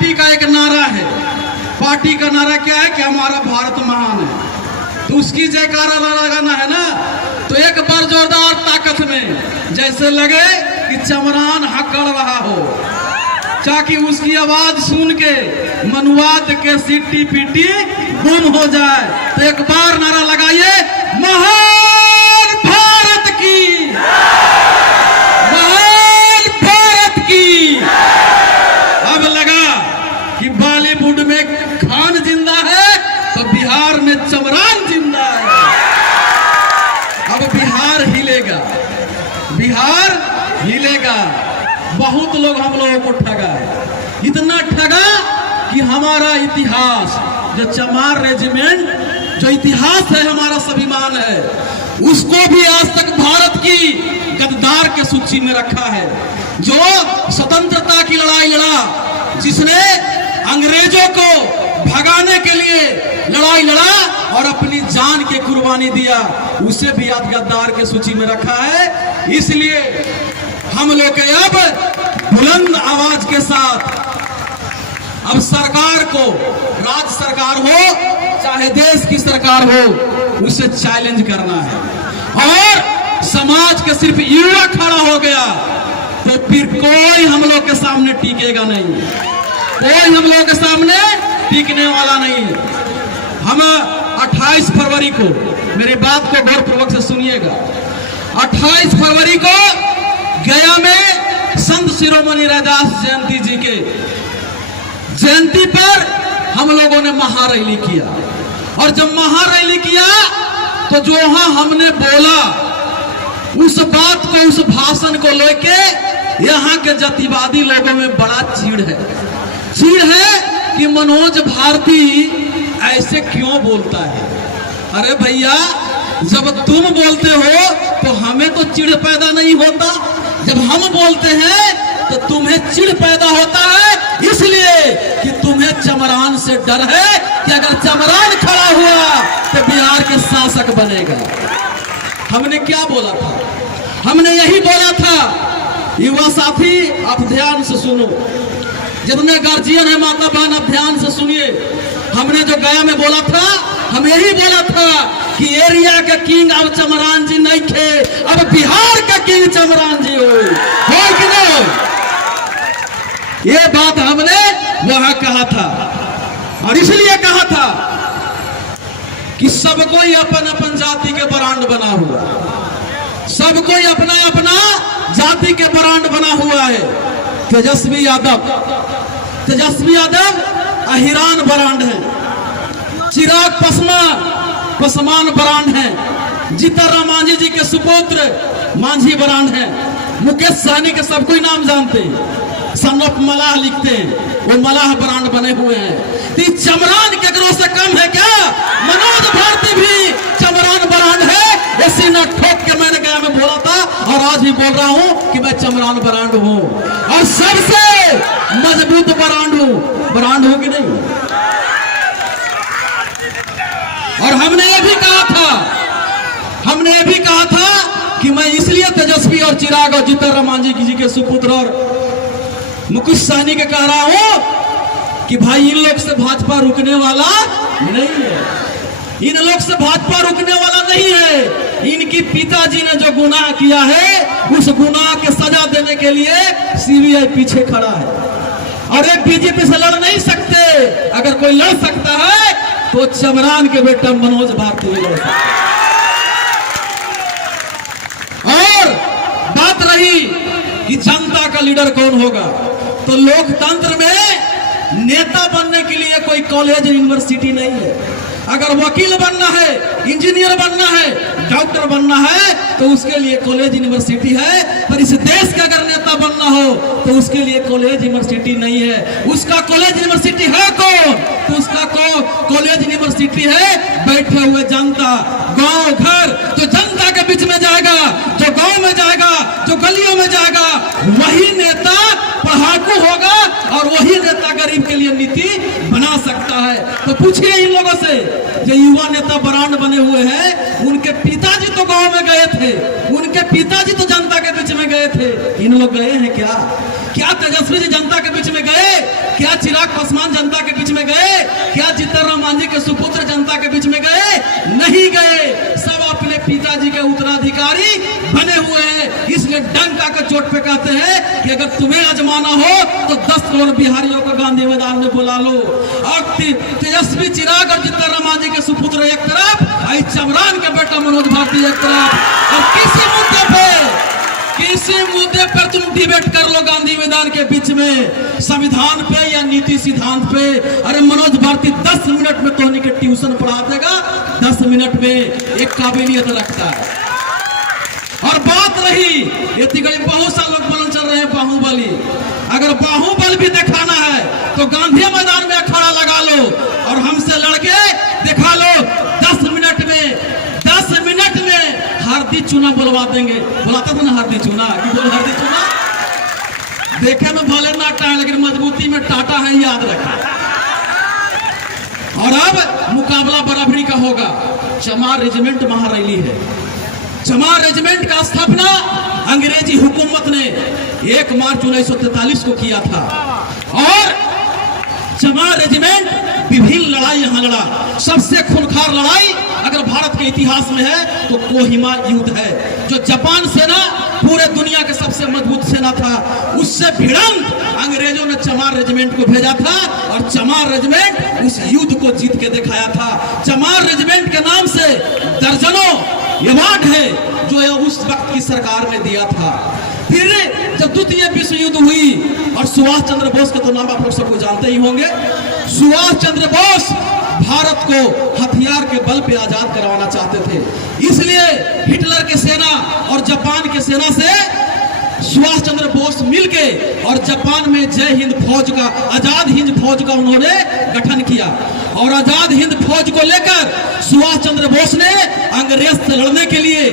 Party का एक नारा है। पार्टी का नारा क्या है कि हमारा भारत महान है, तो उसकी जयकारा लगाना है ना। तो एक बार जोरदार ताकत में जैसे लगे कि चमरान हकड़ रहा हो, ताकि उसकी आवाज सुन के मनुवाद के सिट्टी पिट्टी गुम हो जाए। तो एक बार नारा लगाइए, महान भारत की, महान भारत की। अब लगा कि बॉलीवुड में खान जिंदा है तो बिहार में चमरान जिंदा है। अब बिहार हिलेगा, बिहार हिलेगा। बहुत लोग हम लोगों को ठगा है, इतना ठगा कि हमारा इतिहास, जो चमार रेजिमेंट, जो इतिहास है, हमारा स्वाभिमान है, उसको भी आज तक भारत की गद्दार के सूची में रखा है। जो स्वतंत्रता की लड़ाई लड़ा, जिसने अंग्रेजों को भगाने के लिए लड़ाई लड़ा और अपनी जान की कुर्बानी दिया, उसे भी आज गद्दार के सूची में रखा है। इसलिए हम लोग के अब बुलंद आवाज के साथ अब सरकार को, राज्य सरकार हो चाहे देश की सरकार हो, उसे चैलेंज करना है। और समाज के सिर्फ युवा खड़ा हो गया तो फिर कोई हम लोग के सामने टिकेगा नहीं, कोई हम लोग के सामने टिकने वाला नहीं। हम 28 फरवरी को, मेरी बात को गौरपूर्वक से सुनिएगा, 28 फरवरी को गया में संत शिरोमणि रैदास जयंती जी के जयंती पर हम लोगों ने महारैली किया। और जब महारैली किया तो जो हमने बोला, उस बात को, उस भाषण को लेके यहाँ के जातिवादी लोगों में बड़ा चिढ़ है। चिढ़ है कि मनोज भारती ऐसे क्यों बोलता है। अरे भैया, जब तुम बोलते हो तो हमें तो चिढ़ पैदा नहीं होता, जब हम बोलते हैं तो तुम्हें चिढ़ पैदा होता है, इसलिए कि तुम्हें चमरान से डर है कि अगर चमरान खड़ा हुआ तो बिहार के शासक बनेगा। हमने क्या बोला था? हमने यही बोला था, युवा साथी आप ध्यान से सुनो, जितने गार्जियन है, माता बहन, आप ध्यान से सुनिए। हमने जो गया में बोला था, हम यही बोला था कि एरिया का किंग अब चमरान जी नहीं थे, अब बिहार का किंग चमरान जी हो कि नहीं? ये बात हमने वहां कहा था। और इसलिए कहा था कि सब कोई अपन अपन जाति के ब्रांड बना हुआ, सब कोई अपना अपना जाति के ब्रांड बना हुआ है। तेजस्वी यादव, तेजस्वी यादव अहिरान ब्रांड है, चिराग पासवान ब्रांड है, जीतनराम मांझी जी के सुपुत्र मांझी ब्रांड है, मुकेश सहनी के सब कोई नाम जानते हैं, सन ऑफ मलाह लिखते हैं, वो मलाह ब्रांड बने हुए हैं। तो चमरान केकरो से कम है क्या? मनोज भारती भी चमरान ब्रांड है। ऐसी न ठोक के मैंने गया में बोला था और आज भी बोल रहा हूं कि मैं चमरान ब्रांड हूं और सबसे मजबूत ब्रांड हूं कि नहीं? और हमने ये भी कहा था, हमने ये भी कहा था कि मैं इसलिए तेजस्वी और चिराग और जीतनराम मांझी जी के सुपुत्र और मुकेश सहनी के कह रहा हूं कि भाई इन लोग से भाजपा रुकने वाला नहीं है, इन लोग से भाजपा रुकने वाला नहीं है। इनकी पिताजी ने जो गुनाह किया है, उस गुनाह के सजा देने के लिए सीबीआई पीछे खड़ा है। और एक बीजेपी से लड़ नहीं सकते, अगर कोई लड़ सकता है तो चमरान के बेटा मनोज भारती लड़ सकता है। और बात रही कि जनता का लीडर कौन होगा, तो लोकतंत्र में नेता बनने के लिए कोई कॉलेज यूनिवर्सिटी नहीं है। अगर वकील बनना है, इंजीनियर बनना है, डॉक्टर बनना है तो उसके लिए कॉलेज यूनिवर्सिटी है। पर इस देश का अगर नेता बनना हो तो उसके लिए कॉलेज यूनिवर्सिटी नहीं है। उसका कॉलेज यूनिवर्सिटी है कौन? तो उसका कॉलेज यूनिवर्सिटी है बैठे हुए जनता, गांव घर, जो जनता के बीच में जाएगा, जो गांव में जाएगा, जो गलियों में जाएगा, वही नेता पढ़ाकू होगा और वही नेता गरीब के लिए नीति बना सकता है। तो पूछिए इन लोगों से, जो युवा नेता ब्रांड बने हुए हैं, उनके पिताजी तो गांव में गए थे, उनके पिताजी तो जनता के बीच में गए थे, इन लोग गए हैं क्या? क्या तेजस्वी जी जनता के बीच में गए? क्या चिराग पासवान जनता के बीच में गए? क्या जीतन राम मांझी के सुपुत्र जनता के बीच में गए? नहीं गए। सब अपने पिताजी के उत्तराधिकारी बने हुए हैं। इसलिए डंका के चोट पे कहते हैं कि अगर तुम्हें आजमाना हो तो 10 करोड़ बिहारियों को गांधी मैदान में बुला लो। और तेजस्वी चिराग और जीतन राम मांझी के सुपुत्र एक तरफ, चमरान का बेटा मनोज भारती एक तरफ। और किसी मुद्दे पर तुम डिबेट कर लो गांधी मैदान के बीच में, संविधान पे या नीति सिद्धांत पे। अरे मनोज भारती 10 मिनट में तोहनी के ट्यूशन पढ़ा देगा, 10 मिनट में एक काबिलियत रखता है। और बात रही इतनी गई, बहुत सा लोग बोल चल रहे हैं बाहुबली। अगर बाहुबल भी दिखाना है तो गांधी मैदान में अखाड़ा लगा लो और हमसे लड़के दिखा लो। 10 मिनट में हार्दी चूना बुलवा देंगे। बुलाता था ना हार्दी चूना, कि बोल हार्दी चूना। देखे में भले ना टाटा, लेकिन मजबूती में टाटा है, याद रखें। और अब मुकाबला बराबरी का होगा। चमार रेजिमेंट महारैली है। चमार रेजिमेंट का स्थापना अंग्रेजी हुकूमत ने 1 मार्च 1943 को किया था। और चमार रेजिमेंट विभिन्न लड़ाई यहां लड़ा। सबसे खूंखार लड़ाई अगर भारत के इतिहास में है तो कोहिमा युद्ध है, जो जापान सेना पूरे दुनिया के सबसे मजबूत सेना था, उससे भिड़ंत अंग्रेजों ने चमार रेजिमेंट को भेजा था। और चमार रेजिमेंट उस युद्ध को जीत के दिखाया था। चमार रेजिमेंट के नाम से दर्जनों अवार्ड है जो उस वक्त की सरकार ने दिया था। फिर जब द्वितीय विश्व युद्ध हुई और सुभाष चंद्र बोस के तो नाम आप लोग सबको जानते ही होंगे। सुभाष चंद्र बोस भारत को हथियार के बल पे आजाद करवाना चाहते थे। इसलिए हिटलर के सेना और जापान के सेना से सुभाष चंद्र बोस मिलके और जापान में जय हिंद फौज का, आजाद हिंद फौज का उन्होंने गठन किया। और आजाद हिंद फौज को लेकर सुभाष चंद्र बोस ने अंग्रेज से लड़ने के लिए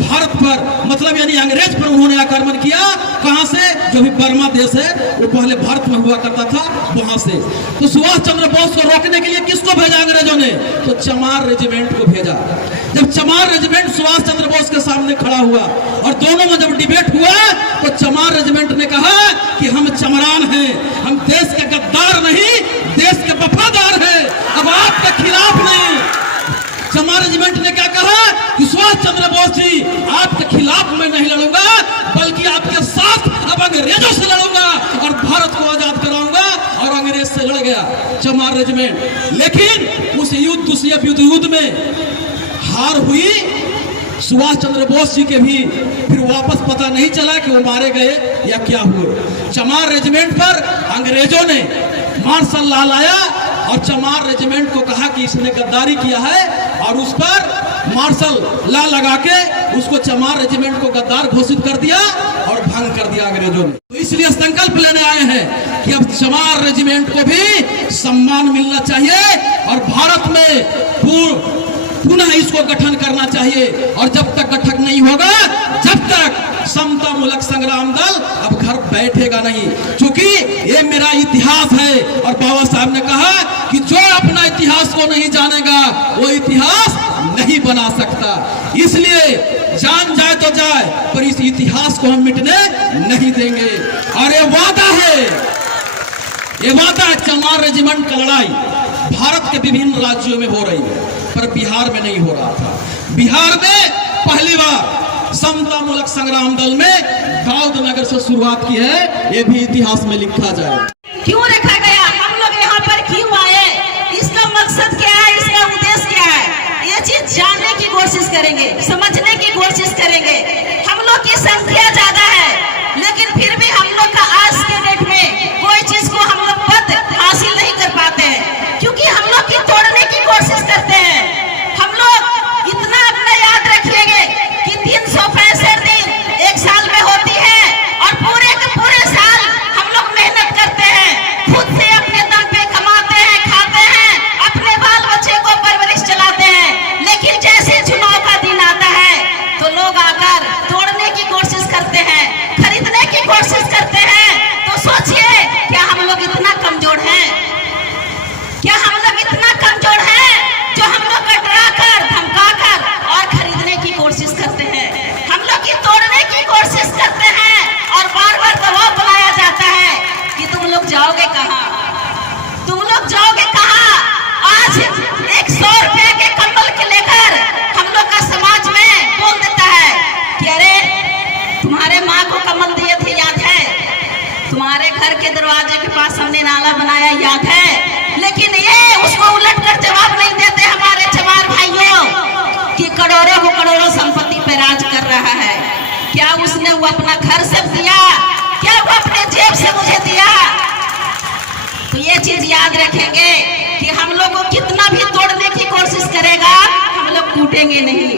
भारत पर, मतलब यानी अंग्रेज पर उन्होंने आक्रमण किया। कहां से? जो भी बर्मा देश है वो पहले भारत में हुआ करता था, वहां से। तो सुभाष चंद्र बोस को रोकने के लिए किसको भेजा अंग्रेजों ने? तो चमार रेजिमेंट को भेजा। जब चमार रेजिमेंट सुभाष चंद्र बोस के सामने खड़ा हुआ और दोनों में जब डिबेट हुआ तो चमार रेजिमेंट ने कहा कि हम चमरान हैं, हम देश के गद्दार नहीं, देश के वफादार हैं, अब आपके खिलाफ नहीं। चमार रेजिमेंट ने क्या कहा कि सुभाष चंद्र बोस जी, आपके खिलाफ मैं नहीं लड़ूंगा, बल्कि आपके साथ अब अंग्रेजों से लड़ूंगा और भारत को आजाद कराऊंगा। और अंग्रेज से लड़ गया चमार रेजिमेंट। लेकिन उस युद्ध में हार हुई सुभाष चंद्र बोस जी के भी। फिर वापस पता नहीं चला कि वो मारे गए या क्या हुआ। चमार रेजिमेंट पर अंग्रेजों ने मार्शल लॉ लाया और चमार रेजिमेंट को कहा कि इसने गद्दारी किया है, और उस पर मार्शल लॉ लगा के उसको चमार रेजिमेंट को गद्दार घोषित कर दिया और भंग कर दिया अंग्रेजों ने। तो इसलिए संकल्प लेने आए हैं कि अब चमार रेजिमेंट को भी सम्मान मिलना चाहिए और भारत में पुनः इसको गठन करना चाहिए। और जब तक गठन नहीं होगा, जब तक समता मूलक संग्राम दल अब घर बैठेगा नहीं। क्योंकि ये मेरा इतिहास है और बाबा साहब ने कहा कि जो अपना इतिहास को नहीं जानेगा वो इतिहास नहीं बना सकता। इसलिए जान जाए तो जाए, पर इस इतिहास को हम मिटने नहीं देंगे। और ये वादा है चमार रेजिमेंट का लड़ाई भारत के विभिन्न राज्यों में हो रही है, पर बिहार में नहीं हो रहा था। बिहार में पहली बार समता मूलक संग्राम दल में दाऊद नगर से शुरुआत की है। ये भी इतिहास में लिखा जाए। क्यों रखा गया, हम लोग यहाँ पर क्यों आए, इसका मकसद क्या है, इसका उद्देश्य क्या है, ये चीज जानने की कोशिश करेंगे, समझने की कोशिश करेंगे। हम लोग की संख्या ज्यादा है, लेकिन फिर भी हम लोग का आज के डेट में कोई चीज को हम लोग पद हासिल नहीं कर पाते हैं, क्योंकि हम लोग की तोड़ने की कोशिश करते हैं। हम लोग इतना अपना याद रखिएगा कि 365 दिन एक साल में होती है और पूरे के पूरे साल हम लोग मेहनत करते हैं, खुद से अपने दम पे कमाते हैं, खाते हैं, अपने बाल बच्चे को परवरिश चलाते हैं। लेकिन जैसे चुनाव का दिन आता है तो लोग आकर तोड़ने की कोशिश करते हैं। करोड़ों संपत्ति पे राज कर रहा है, क्या उसने वो अपना घर से दिया? क्या वो अपने जेब से मुझे दिया? तो ये चीज याद रखेंगे कि हम लोग को कितना भी तोड़ने की कोशिश करेगा, हम लोग टूटेंगे नहीं,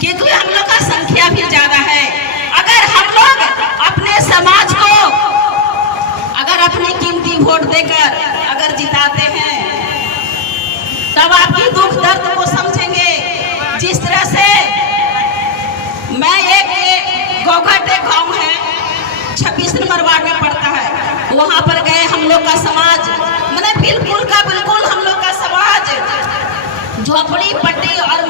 क्योंकि हम लोग का संख्या भी ज्यादा है। अगर हम लोग अपने समाज को अगर अपनी कीमती वोट देकर अगर जिताते हैं, तब आपकी दुख दर्द को समझेंगे। जिस तरह से मैं एक गोघट एक गाँव है 26 नंबर वार्ड में पड़ता है, वहां पर गए हम लोग का समाज, मैंने बिल्कुल हम लोग का समाज झोपड़ी पट्टी और